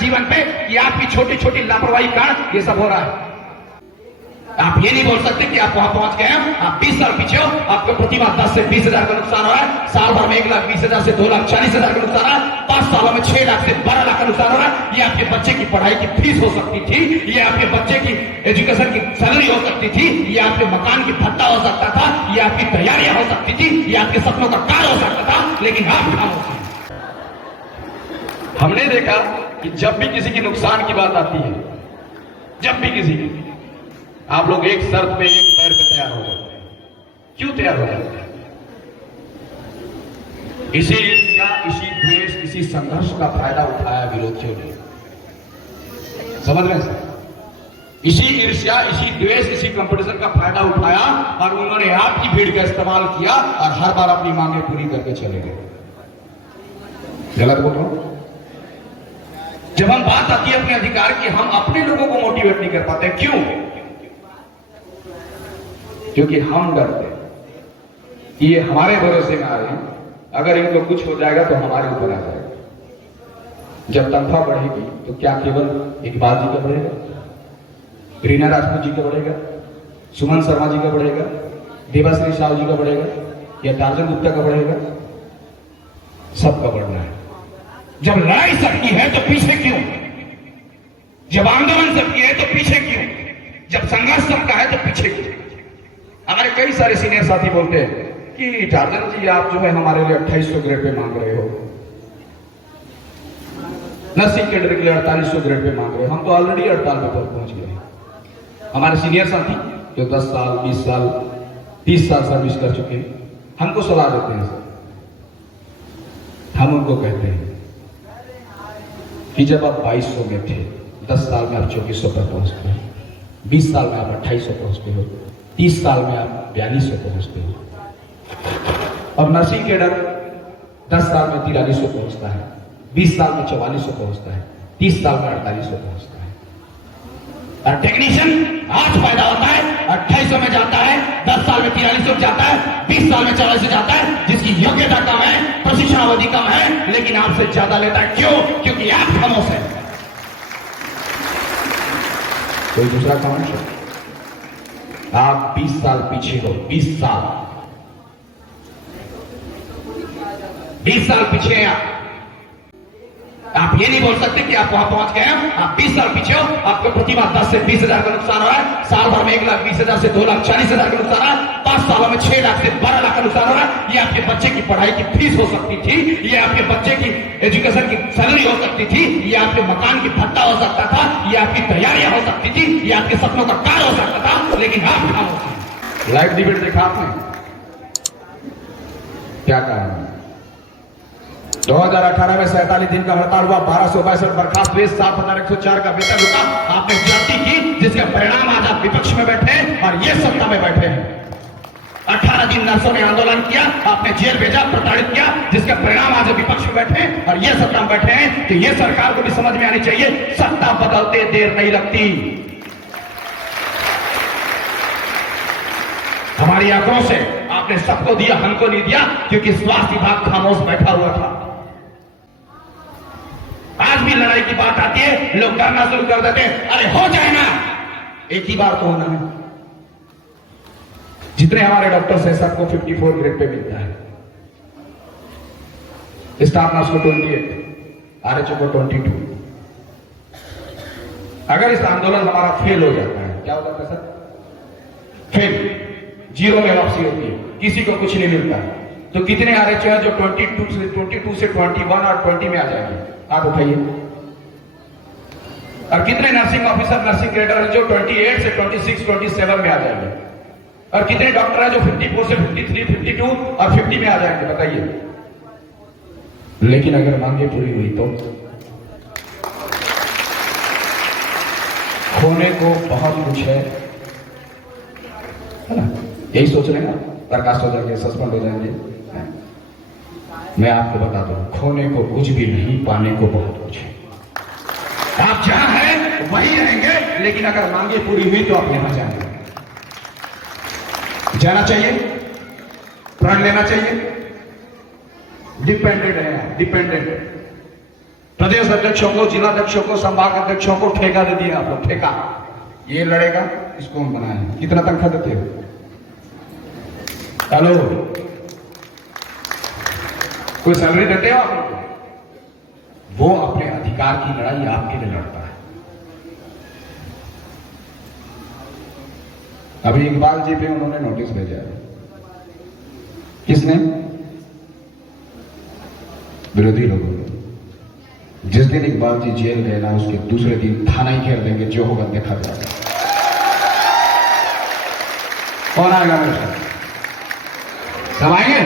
जीवन पे कि आपकी छोटी छोटी लापरवाही कारण ये सब हो रहा है। आप ये नहीं बोल सकते कि आप वहां पहुंच गए हैं, आप 20 साल पीछे हो, आपको प्रतिमाह 10 से 20 हजार का नुकसान हो रहा है, साल भर में 1,20,000 से 2,40,000 का नुकसान हो रहा है, 5 सालों में 6 लाख से 12 लाख का नुकसान हो रहा है। ये आपके बच्चे की पढ़ाई की फीस हो सकती थी, ये आपके बच्चे की एजुकेशन की सैलरी हो सकती थी, ये आपके मकान की भत्ता हो सकता था, ये आपकी तैयारियां हो सकती थी, ये आपके सपनों का कार हो सकता था, लेकिन आप खामोश हैं। हमने देखा कि जब भी किसी की नुकसान की बात आती है, जब भी किसी की, आप लोग एक शर्त पे, एक पैर पे तैयार हो जाते हैं। क्यों तैयार हो जाते हैं? इसी ईर्ष्या, इसी द्वेष, इसी संघर्ष का फायदा उठाया विरोधियों ने। समझ रहे हैं सर? इसी ईर्ष्या, इसी द्वेष, इसी कंपटीशन का फायदा उठाया और उन्होंने आपकी भीड़ का इस्तेमाल किया और हर बार अपनी मांगे पूरी करके चले गए। गलत बोल रहा हूं? जब हम बात आती है अपने अधिकार की, हम अपने लोगों को मोटिवेट नहीं कर पाते। क्यों? क्योंकि हम डरते हैं कि ये हमारे भरोसे में आ रहे हैं, अगर इनको कुछ हो जाएगा तो हमारे ऊपर आ जाएगा। जब तनख्वाह बढ़ेगी तो क्या केवल इकबाल जी का बढ़ेगा, रीना राजपूत जी का बढ़ेगा, सुमन शर्मा जी का बढ़ेगा, देवाश्री साहू जी का बढ़ेगा या टार्जन गुप्ता का बढ़ेगा? सबका बढ़ना है। जब लड़ाई सबकी है तो पीछे क्यों? जब आंदोलन सबकी है तो पीछे क्यों? जब संघर्ष सबका है तो पीछे क्यों? हमारे कई सारे सीनियर साथी बोलते हैं कि टार्जन जी आप जो है हमारे लिए 2800 ग्रेड पे मांग रहे हो, नर्सिंग कैडर के लिए 4800 ग्रेड पे मांग रहे हो। हम तो ऑलरेडी 48 पे पहुंच गए। हमारे सीनियर साथी जो 10 साल 20 साल 30 साल सर्विस कर चुके हैं, हमको सलाह देते हैं सर। हम उनको कहते हैं कि जब आप 2200 में थे, 10 साल में आप 2400 पर पहुंचते हो, 20 साल में आप 2800 पहुंचते हो, 30 साल में आप 4200 पहुंचते हो और नर्सिंग कैडर 10 साल में 4300 पहुंचता है, 20 साल में 4400 पहुंचता है, 30 साल में 4800 पहुंचता है। और टेक्नीशियन आज पैदा होता है, 2800 में जाता है, 10 साल में 4300 जाता है, 20 साल में 4400 जाता है, जिसकी योग्यता कम है, प्रशिक्षण अवधि कम है, लेकिन आपसे ज्यादा लेता है। क्यों? क्योंकि आप खामोश हैं। कोई दूसरा कमेंट है? आप 20 साल पीछे हो, 20 साल पीछे हैं आप ये नहीं बोल सकते कि आप वहां पहुंच गए हैं, आप 20 साल पीछे हो, आपको प्रतिमाह 10 से 20 हजार का नुकसान हो रहा है, साल भर में 1,20,000 से 2,40,000 का नुकसान हो रहा है, 5 सालों में 6 लाख से 12 लाख का नुकसान हो रहा है। ये आपके बच्चे की पढ़ाई की फीस हो सकती थी, ये आपके बच्चे की एजुकेशन की सैलरी हो सकती थी, ये आपके मकान की भत्ता हो सकता था, ये आपकी तैयारियां हो सकती थी, ये आपके सपनों का कार हो सकता था, लेकिन आप खामोश हैं। लाइव डिबेट देखा आपने? क्या कारण है? 2018 में 47 दिन का हड़ताल हुआ, 1262 बर्खास्त हुए, 7,104 का वेतन रुका। आपने जाति की, जिसका परिणाम आज आप विपक्ष में बैठे हैं और ये सत्ता में बैठे हैं। 18 दिन नर्सों ने आंदोलन किया, आपने जेल भेजा, प्रताड़ित किया, जिसका परिणाम आज विपक्ष में बैठे हैं और ये सत्ता में बैठे हैं। तो ये सरकार को भी समझ में आनी चाहिए, सत्ता बदलते देर नहीं लगती। हमारी आंकड़ों से आपने सबको दिया, हमको नहीं दिया, क्योंकि स्वास्थ्य विभाग खामोश बैठा हुआ था। आज भी लड़ाई की बात आती है, लोग डरना शुरू कर देते हैं, अरे हो जाए ना, एक ही बार तो होना है। जितने हमारे डॉक्टर्स हैं सबको 54 ग्रेड पे मिलता है, स्टाफ नर्स को 28, आरएचओ को 22। अगर इस आंदोलन हमारा फेल हो जाता है, क्या हो जाता है सर? फेल, जीरो में वापसी होती है, किसी को कुछ नहीं मिलता। तो कितने आरएचओ हैं जो 22 से 21 और 20 में आ जाएंगे? आप उठाइए। और कितने नर्सिंग ऑफिसर, नर्सिंग ग्रेडर हैं जो 28 से 26, 27 में आ जाएंगे? और कितने डॉक्टर हैं जो 54 से 53, 52 और 50 में आ जाएंगे? बताइए। लेकिन अगर मांगे पूरी हुई तो खोने को बहुत कुछ है ना? यही सोच रहे हैं, बर्खास्त हो जाएंगे, सस्पेंड हो जाएंगे। मैं आपको बता दूं, खोने को कुछ भी नहीं, पाने को बहुत कुछ है। आप जहां हैं वहीं रहेंगे, लेकिन अगर मांगे पूरी हुई तो आप यहां जाएंगे। जाना चाहिए, प्रण लेना चाहिए। डिपेंडेंट है, डिपेंडेंट। प्रदेश अध्यक्षों को, जिला अध्यक्षों को, संभाग अध्यक्षों को ठेका दे दिया आप लोग, ठेका। ये लड़ेगा, इसको हम बनाए। कितना तनख्वाह देते हो? हेलो, कोई सैलरी देते हो आप लोग? वो अपने अधिकार की लड़ाई आपके लिए लड़ता है। अभी इकबाल जी पे उन्होंने नोटिस भेजा है। किसने? विरोधी लोगों ने। जिस दिन इकबाल जी जेल गए ना, उसके दूसरे दिन थाना ही घेर देंगे, जो होगा देखा जाएगा। कौन आएगा मेरे साथ? सब आएंगे?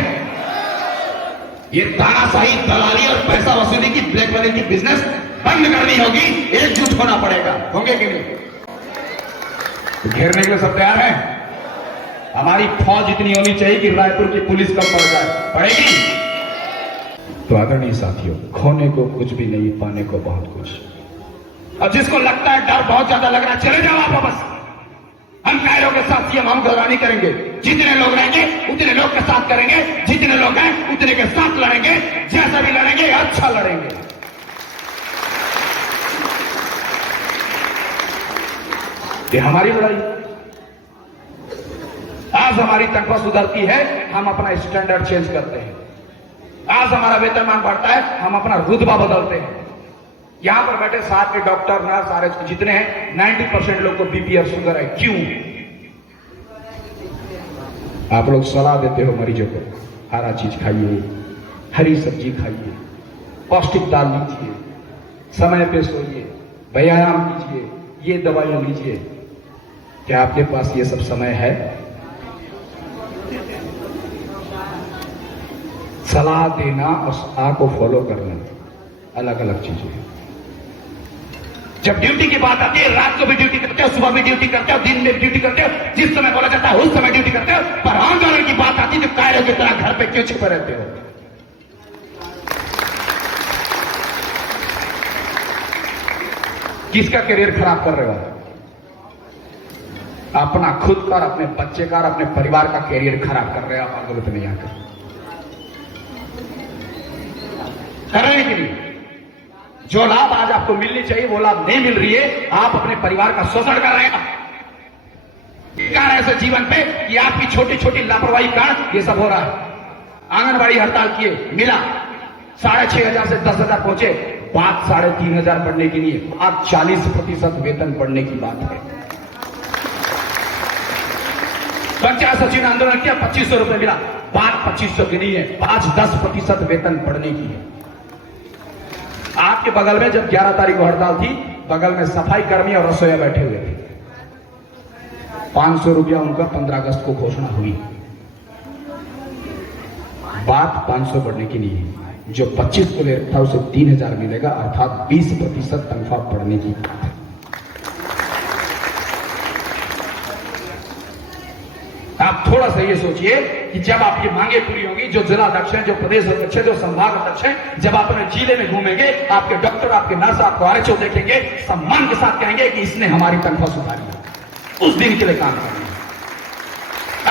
ये तानाशाही, दलाली और पैसा वसूली की, ब्लैक मनी की बिजनेस बंद करनी होगी। एकजुट होना पड़ेगा। होंगे कि नहीं? तो घेरने के लिए सब तैयार हैं? हमारी फौज इतनी होनी चाहिए कि रायपुर की पुलिस कम पड़ जाए। पड़ेगी? तो आदरणीय साथियों, खोने को कुछ भी नहीं, पाने को बहुत कुछ। अब जिसको लगता है डर बहुत ज्यादा लग रहा है, चले जाओ आप वापस। हम कायरों के साथ सीएम हम गलवा नहीं करेंगे। जितने लोग रहेंगे उतने लोग के साथ करेंगे, जितने लोग हैं उतने के साथ लड़ेंगे। जैसा भी लड़ेंगे अच्छा लड़ेंगे। ये हमारी लड़ाई। आज हमारी तनख्वाह सुधरती है, हम अपना स्टैंडर्ड चेंज करते हैं। आज हमारा वेतनमान बढ़ता है, हम अपना रुतबा बदलते हैं। यहां पर बैठे साथ के डॉक्टर, नर्स, सारे जितने हैं, 90% लोग को बीपी और शुगर है। क्यों? आप लोग सलाह देते हो मरीजों को, हरा चीज खाइए, हरी सब्जी खाइए, पौष्टिक दाल लीजिए, समय पे सोइए, व्यायाम कीजिए, ये दवाइयां लीजिए। क्या आपके पास ये सब समय है? सलाह देना और सलाह को फॉलो करना अलग अलग चीजें हैं। जब ड्यूटी की बात आती है, रात को भी ड्यूटी करते हो, सुबह भी ड्यूटी करते हो, दिन में भी ड्यूटी करते हो, जिस समय बोला जाता है उस समय ड्यूटी करते हो। पर आंदोलन की बात आती है तो कायरों की तरह घर पे क्यों छुपे रहते हो? किसका करियर खराब कर रहे हो? अपना खुद का, अपने बच्चे का, अपने परिवार का करियर खराब कर रहे हो आप आंदोलन में आकर। कर रहे हैं कि नहीं? जो लाभ आज आपको मिलनी चाहिए वो लाभ नहीं मिल रही है। आप अपने परिवार का शोषण कर रहे हैं। ऐसे जीवन पे कि आपकी छोटी छोटी लापरवाही कारण ये सब हो रहा है। आंगनबाड़ी हड़ताल किए, मिला 6,500 से 10,000 पहुंचे। बात 3,500 बढ़ने की नहीं है, आज 40% वेतन बढ़ने की बात है। पंचायत सचिव ने आंदोलन किया, 2,500 रुपए मिला। बात 2,500 की नहीं है, 5-10% वेतन बढ़ने की है। आपके बगल में जब 11 तारीख को हड़ताल थी, बगल में सफाई कर्मी और रसोईया बैठे हुए थे। 500 रुपया उनका 15 अगस्त को घोषणा हुई। बात 500 बढ़ने की नहीं है। जो 25 को ले था उसे 3,000 मिलेगा, अर्थात 20% तनख्वाह बढ़ने की बात है। आप थोड़ा सा ये सोचिए कि जब आपकी मांगे पूरी होगी, जो जिला अध्यक्ष हैं, जो प्रदेश अध्यक्ष हैं, जो संभाग अध्यक्ष हैं, जब आप अपने जिले में घूमेंगे, आपके डॉक्टर, आपके नर्स, आपको आरएचओ देखेंगे, सम्मान के साथ कहेंगे कि इसने हमारी तनख्वाह सुधारी है। उस दिन के लिए काम करेंगे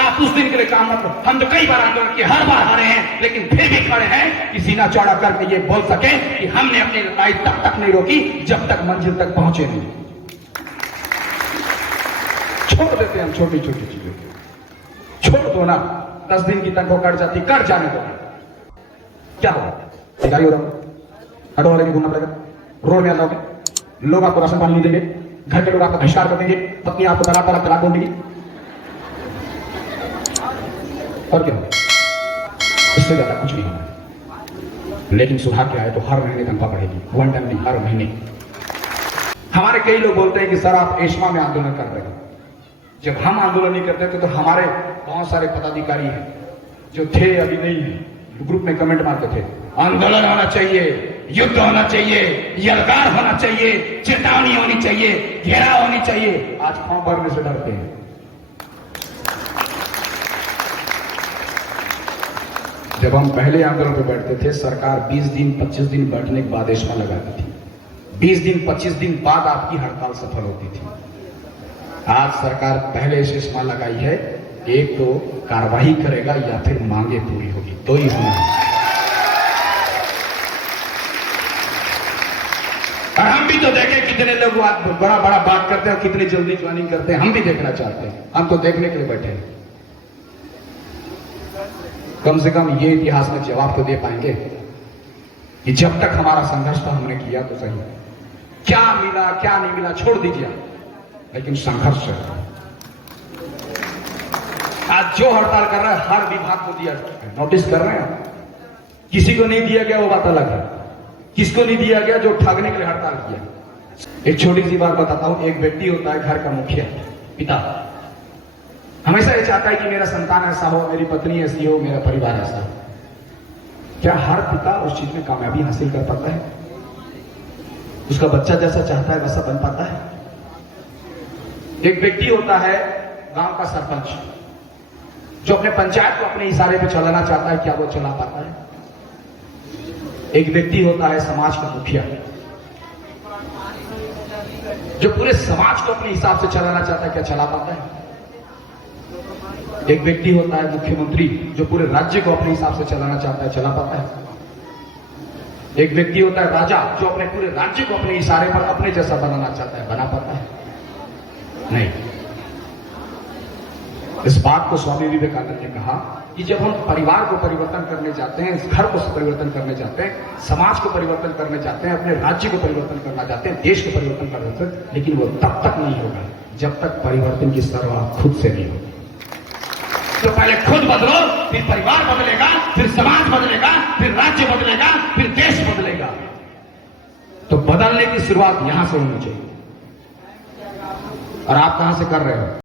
आप। उस दिन के लिए काम मत। हम तो कई बार आंदोलन किए, हर बार हारे हैं, लेकिन फिर भी खड़े हैं कि सीना चौड़ा करके ये बोल सके कि हमने अपनी लड़ाई तब तक नहीं रोकी जब तक मंजिल तक पहुंचे नहीं। छोड़ देते हैं हम छोटी छोटी चीजों को। छोड़ दो ना, 10 दिन की तनख्वाह कट जाती, कट जाने दो। क्या होगा? गाड़ी हो रहा, ऑटो वाले भी घूमना पड़ेगा, रोड में आ जाओगे, लोग आपको राशन पानी नहीं देंगे, घर के लोग आपका बहिष्कार कर देंगे, पत्नी आपको तलाक बोल देगी। और क्या? इससे ज्यादा कुछ नहीं होना। लेकिन सुधार क्या है तो हर महीने तनख्वाह बढ़ेगी, वन टाइम नहीं, हर महीने। हमारे कई लोग बोलते हैं कि सर आप एस्मा में आंदोलन कर रहे हो। जब हम आंदोलन नहीं करते थे तो हमारे बहुत सारे पदाधिकारी हैं जो थे, अभी नहीं है, ग्रुप में कमेंट मारते थे, आंदोलन होना चाहिए, युद्ध होना चाहिए, यलगार होना चाहिए, चेतावनी होनी चाहिए, घेराव होनी चाहिए। आज फॉर्म भरने से डरते हैं। जब हम पहले आंदोलन पे बैठते थे, सरकार 20 दिन 25 दिन बैठने के बाद एस्मा लगाती थी। 20 दिन 25 दिन बाद आपकी हड़ताल सफल होती थी। आज सरकार पहले से एस्मा लगाई है, एक तो कार्रवाई करेगा या फिर मांगे पूरी होगी, दो ही होना है। तो देखें कितने लोग बड़ा बड़ा बात करते हैं और कितनी जल्दी ज्वाइनिंग करते हैं, हम भी देखना चाहते हैं। हम तो देखने के लिए बैठे हैं। कम से कम ये इतिहास में जवाब तो दे पाएंगे कि जब तक हमारा संघर्ष था हमने किया तो सही, क्या मिला क्या नहीं मिला छोड़ दीजिए, लेकिन संघर्ष है। आज जो हड़ताल कर रहा है हर विभाग को दिया नोटिस कर रहे हैं, किसी को नहीं दिया गया वो बात अलग है, किसको नहीं दिया गया जो ठगने के लिए हड़ताल किया। एक छोटी सी बात बताता हूं, एक व्यक्ति होता है घर का मुखिया, पिता, हमेशा ये चाहता है कि मेरा संतान ऐसा हो, मेरी पत्नी ऐसी हो, मेरा परिवार ऐसा हो। क्या हर पिता उस चीज में कामयाबी हासिल कर पाता है? उसका बच्चा जैसा चाहता है वैसा बन पाता है? एक व्यक्ति होता है गांव का सरपंच, जो अपने पंचायत को अपने इशारे पे चलाना चाहता है, क्या वो चला पाता है? एक व्यक्ति होता है समाज का मुखिया, जो पूरे समाज को अपने हिसाब से चलाना चाहता है, क्या चला पाता है? एक व्यक्ति होता है मुख्यमंत्री, जो पूरे राज्य को अपने हिसाब से चलाना चाहता है, चला पाता है? एक व्यक्ति होता है राजा, जो अपने पूरे राज्य को अपने इशारे पर अपने जैसा बनाना चाहता है, बना पाता है? नहीं। इस बात को स्वामी विवेकानंद ने कहा कि जब हम परिवार को परिवर्तन करने जाते हैं, घर को परिवर्तन करने जाते हैं, समाज को परिवर्तन करने जाते हैं, अपने राज्य को परिवर्तन करना चाहते हैं, देश को परिवर्तन करना चाहते हैं, लेकिन वो तब तक नहीं होगा जब तक परिवर्तन की शुरुआत खुद से नहीं होगी। तो पहले खुद बदलो, फिर परिवार बदलेगा, फिर समाज बदलेगा, फिर राज्य बदलेगा, फिर देश बदलेगा। तो बदलने की शुरुआत यहां से होनी चाहिए। और आप कहां से कर रहे हो?